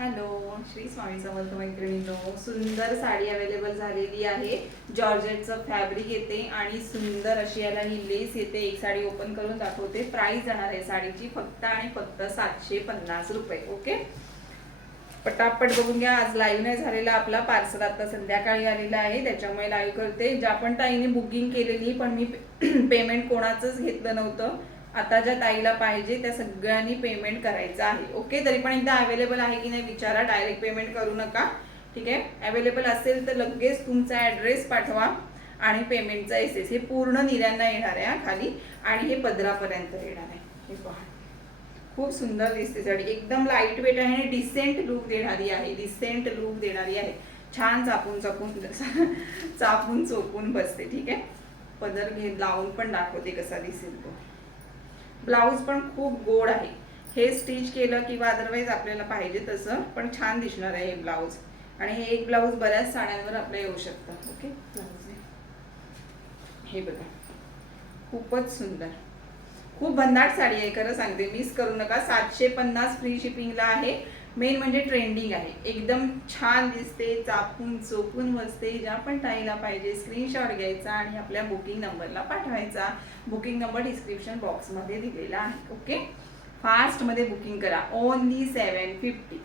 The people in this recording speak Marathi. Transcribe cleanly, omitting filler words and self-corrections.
हॅलो, श्री स्वामी समर्थ मैत्रिणींनो. सुंदर साडी अवेलेबल झालेली आहे. जॉर्जेटचं फॅब्रिक येते आणि सुंदर अशी याला ही लेस येते. एक साडी ओपन करून दाखवते. प्राइस जाणार आहे साडीची फक्त आणि फक्त 750 रुपये. ओके, पटापट बघून घ्या. आज लाईव्ह नाही झालेला आपला, पार्सल आता संध्याकाळी आलेला आहे, त्याच्यामुळे लाईव्ह करते. ज्या पण ताईने बुकिंग केलेली पण मी पेमेंट कोणाचंच घेतलं नव्हतं. आता ज्या ताईला पाहिजे त्या सगळ्यांनी पेमेंट करायचं आहे. ओके, तरी पण एकदा अवेलेबल आहे की नाही विचारा. डायरेक्ट पेमेंट करू नका. ठीक आहे, अवेलेबल असेल तर लगेच तुमचा ॲड्रेस पाठवा आणि पेमेंटचा एस हे पूर्ण निर्यांना येणार आहे खाली, आणि हे पदरापर्यंत येणार आहे. हे पहा, खूप सुंदर दिसते साडी. एकदम लाईट वेट आहे आणि डिसेंट लुक देणारी आहे. डिसेंट लुक देणारी आहे. छान चापून चापून चापून चोपून बसते. ठीक आहे, पदर लावून पण दाखवते कसा दिसेल तो. ब्लाऊज पण खूप गोड आहे. हे स्टिच केलं किंवा अदरवाईज आपल्याला पाहिजे तसं पण छान दिसणार आहे हे ब्लाऊज. आणि हे एक ब्लाऊज बऱ्याच साड्यांवर आपलं येऊ शकतं. ओके, हे बघा, खूपच सुंदर, खूप भन्नाट साडी आहे. खरं सांगते, मिस करू नका. 750 फ्री शिपिंगला आहे. मेन म्हणजे ट्रेंडिंग आहे. एकदम छान दिसते, चापून चोपून बसते. ज्या पण ताईला पाहिजे स्क्रीनशॉट घ्यायचा आणि आपल्या बुकिंग नंबरला पाठवायचा. बुकिंग नंबर डिस्क्रिप्शन बॉक्समध्ये दिलेला आहे. ओके, फास्टमध्ये बुकिंग करा. ओनली 750.